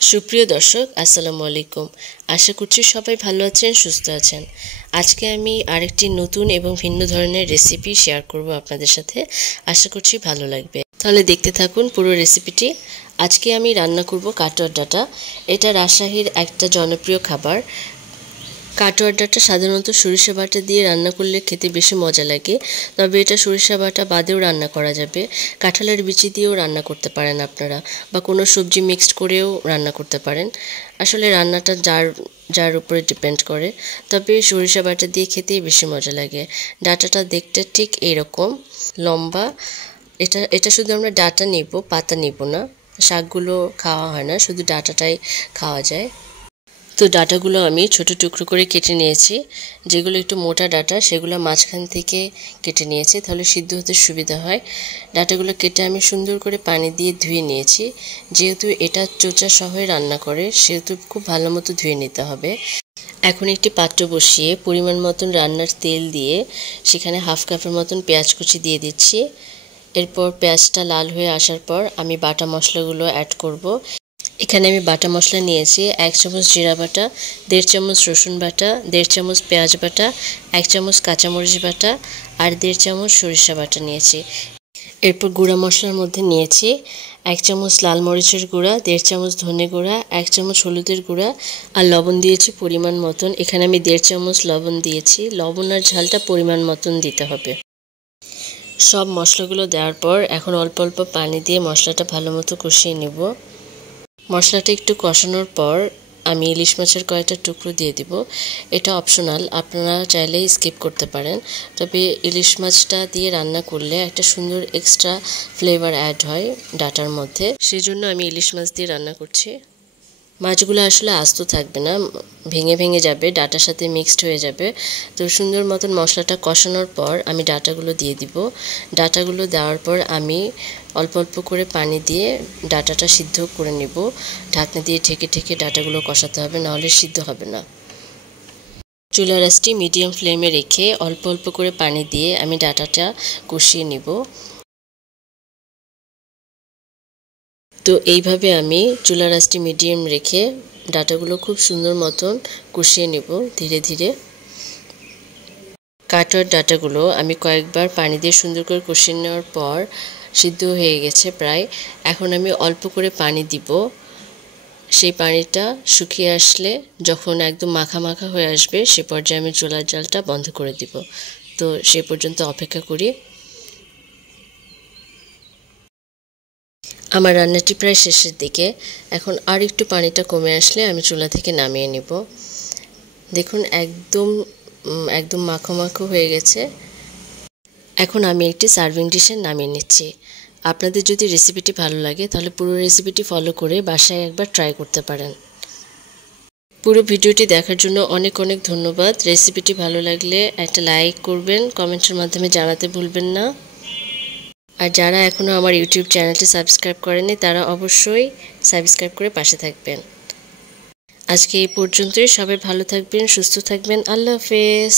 সুপ্রিয় দর্শক, আসসালামু আলাইকুম। আশা করছি সবাই ভালো আছেন, সুস্থ আছেন। আজকে আমি আরেকটি নতুন এবং ভিন্ন ধরনের রেসিপি শেয়ার করব আপনাদের সাথে। আশা করছি ভালো লাগবে। তাহলে দেখতে থাকুন পুরো রেসিপিটি। আজকে আমি রান্না করব কাটোয়ার ডাঁটা। এটা রাজশাহীর একটা জনপ্রিয় খাবার। কাটোয়ার ডাঁটা সাধারণত সরিষা বাটা দিয়ে রান্না করলে খেতে বেশি মজা লাগে, তবে এটা সরিষা বাটা বাদেও রান্না করা যাবে। কাঁঠালের বিচি দিয়েও রান্না করতে পারেন আপনারা, বা কোনো সবজি মিক্সড করেও রান্না করতে পারেন। আসলে রান্নাটা যার যার উপরে ডিপেন্ড করে, তবে সরিষা বাটা দিয়ে খেতেই বেশি মজা লাগে। ডাঁটাটা দেখতে ঠিক এইরকম লম্বা। এটা শুধু আমরা ডাঁটা নিব, পাতা নিব না। শাকগুলো খাওয়া হয় না, শুধু ডাঁটাটাই খাওয়া যায়। তো ডাঁটাগুলো আমি ছোট টুকরো করে কেটে নিয়েছি। যেগুলো একটু মোটা ডাঁটা সেগুলো মাঝখান থেকে কেটে নিয়েছি, তাহলে সিদ্ধ হতে সুবিধা হয়। ডাঁটাগুলো কেটে আমি সুন্দর করে পানি দিয়ে ধুয়ে নিয়েছি। যেহেতু এটা চোচা সহ রান্না করে, সেহেতু খুব ভালো মতো ধুয়ে নিতে হবে। এখন একটি পাত্র বসিয়ে পরিমাণ মতন রান্নার তেল দিয়ে সেখানে হাফ কাপের মতন পেঁয়াজ কুচি দিয়ে দিচ্ছি। এরপর পেঁয়াজটা লাল হয়ে আসার পর আমি বাটা মশলাগুলো অ্যাড করব। এখানে আমি বাটা মশলা নিয়েছি 1 চামচ জিরা বাটা, 1.5 চামচ রসুন বাটা, 1.5 চামচ পেঁয়াজ বাটা, 1 চামচ কাঁচামরিচ বাটা আর 1.5 চামচ সরিষা বাটা নিয়েছি। এরপর গুঁড়া মশলার মধ্যে নিয়েছি 1 চামচ লাল মরিচের গুঁড়া, 1.5 চামচ ধনে গুঁড়া, 1 চামচ হলুদের গুঁড়া আর লবণ দিয়েছি পরিমাণ মতন। এখানে আমি 1.5 চামচ লবণ দিয়েছি। লবণ আর ঝালটা পরিমাণ মতন দিতে হবে। সব মশলাগুলো দেওয়ার পর এখন অল্প অল্প পানি দিয়ে মশলাটা ভালো মতো কষিয়ে নেব। মশলাটা একটু কষানোর পর আমি ইলিশ মাছের কয়েকটা টুকরো দিয়ে দিব। এটা অপশনাল, আপনারা চাইলে স্কিপ করতে পারেন। তবে ইলিশ মাছটা দিয়ে রান্না করলে একটা সুন্দর এক্সট্রা ফ্লেভার অ্যাড হয় ডাঁটার মধ্যে, সেজন্য আমি ইলিশ মাছ দিয়ে রান্না করছি। মাছগুলো আসলে আস্ত থাকবে না, ভেঙে ভেঙে যাবে, ডাঁটার সাথে মিক্সড হয়ে যাবে। তো সুন্দর মতন মশলাটা কষানোর পর আমি ডাঁটাগুলো দিয়ে দিব। ডাঁটাগুলো দেওয়ার পর আমি অল্প অল্প করে পানি দিয়ে ডাঁটাটা সিদ্ধ করে নেব। ঢাকনা দিয়ে ঢেকে ঢেকে ডাঁটাগুলো কষাতে হবে, নাহলে সিদ্ধ হবে না। চুলার আঁচটি মিডিয়াম ফ্লেমে রেখে অল্প অল্প করে পানি দিয়ে আমি ডাঁটাটা কষিয়ে নেব। তো এইভাবে আমি চুলার আঁচটি মিডিয়াম রেখে ডাঁটাগুলো খুব সুন্দর মতন কষিয়ে নেব ধীরে ধীরে। কাটোয়ার ডাঁটাগুলো আমি কয়েকবার পানি দিয়ে সুন্দর করে কষিয়ে নেওয়ার পর সিদ্ধ হয়ে গেছে প্রায়। এখন আমি অল্প করে পানি দিব। সেই পানিটা শুকিয়ে আসলে, যখন একদম মাখা মাখা হয়ে আসবে, সে পর্যায়ে আমি চুলার জালটা বন্ধ করে দিব। তো সে পর্যন্ত অপেক্ষা করি। আমার রান্নাটি প্রায় শেষের দিকে। এখন আর একটু পানিটা কমে আসলে আমি চুলা থেকে নামিয়ে নেব। দেখুন একদম একদম মাখো মাখো হয়ে গেছে। এখন আমি একটি সার্ভিং ডিশে নামিয়ে নিচ্ছি। আপনাদের যদি রেসিপিটি ভালো লাগে তাহলে পুরো রেসিপিটি ফলো করে বাসায় একবার ট্রাই করতে পারেন। পুরো ভিডিওটি দেখার জন্য অনেক অনেক ধন্যবাদ। রেসিপিটি ভালো লাগলে একটা লাইক করবেন, কমেন্টের মাধ্যমে জানাতে ভুলবেন না। আর যারা এখনও আমার ইউটিউব চ্যানেলটি সাবস্ক্রাইব করেনি তারা অবশ্যই সাবস্ক্রাইব করে পাশে থাকবেন। আজকে এই পর্যন্তই। সবাই ভালো থাকবেন, সুস্থ থাকবেন। আল্লাহ হাফেজ।